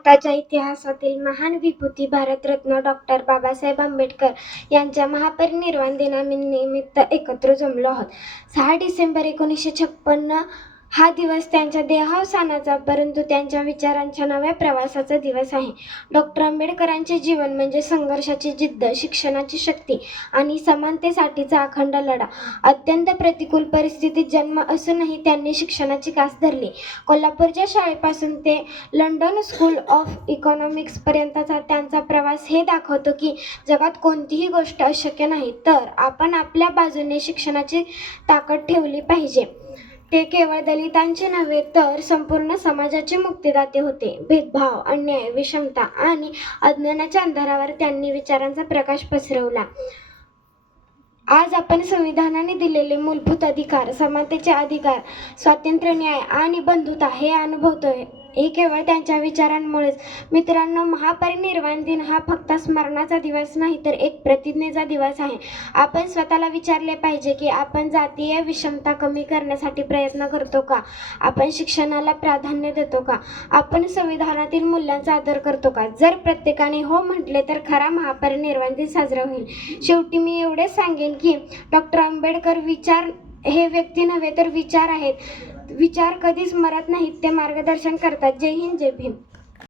भारताच्या इतिहासातील महान विभूती भारतरत्न डॉक्टर बाबासाहेब आंबेडकर यांच्या महापरिनिर्वाण दिनानिमित्त एकत्र जमलो आहोत. 6 डिसेंबर 1956 हा दिवस त्यांच्या देहावसानाचा, परंतु त्यांच्या विचारांच्या नव्या प्रवासाचा दिवस आहे. डॉक्टर आंबेडकरांचे जीवन म्हणजे संघर्षाची जिद्द, शिक्षणाची शक्ती आणि समानतेसाठीचा अखंड लढा. अत्यंत प्रतिकूल परिस्थितीत जन्म असूनही त्यांनी शिक्षणाची कास धरली. कोल्हापूरच्या शाळेपासून ते लंडन स्कूल ऑफ इकॉनॉमिक्स पर्यंतचा त्यांचा प्रवास हे दाखवतो की जगात कोणतीही गोष्ट अशक्य नाही, तर आपण आपल्या बाजूने शिक्षणाची ताकद ठेवली पाहिजे. ते केवळ दलितांचे नव्हे तर संपूर्ण समाजाचे मुक्तिदाते होते. भेदभाव, अन्याय, विषमता आणि अज्ञानाच्या अंधारावर त्यांनी विचारांचा प्रकाश पसरवला. आज आपण संविधानाने दिलेले मूलभूत अधिकार, समानतेचे अधिकार, स्वातंत्र्य, न्याय आणि बंधुता हे अनुभवतोय, हे केवळ त्यांच्या विचारांमुळेच. मित्रांनो, महापरिनिर्वाण दिन हा फक्त स्मरणाचा दिवस नाही, तर एक प्रतिज्ञेचा दिवस आहे. आपण स्वतःला विचारले पाहिजे की आपण जातीय विषमता कमी करण्यासाठी प्रयत्न करतो का? आपण शिक्षणाला प्राधान्य देतो का? आपण संविधानातील मूल्यांचा आदर करतो का? जर प्रत्येकाने हो म्हटले तर खरा महापरिनिर्वाण दिन साजरा होईल. शेवटी मी एवढेच सांगेन की डॉक्टर आंबेडकर विचार हे व्यक्ती नव्हे तर विचार आहेत. विचार कधीच मरत नाहीत, ते मार्गदर्शन करतात. जय हिंद, जय भीम.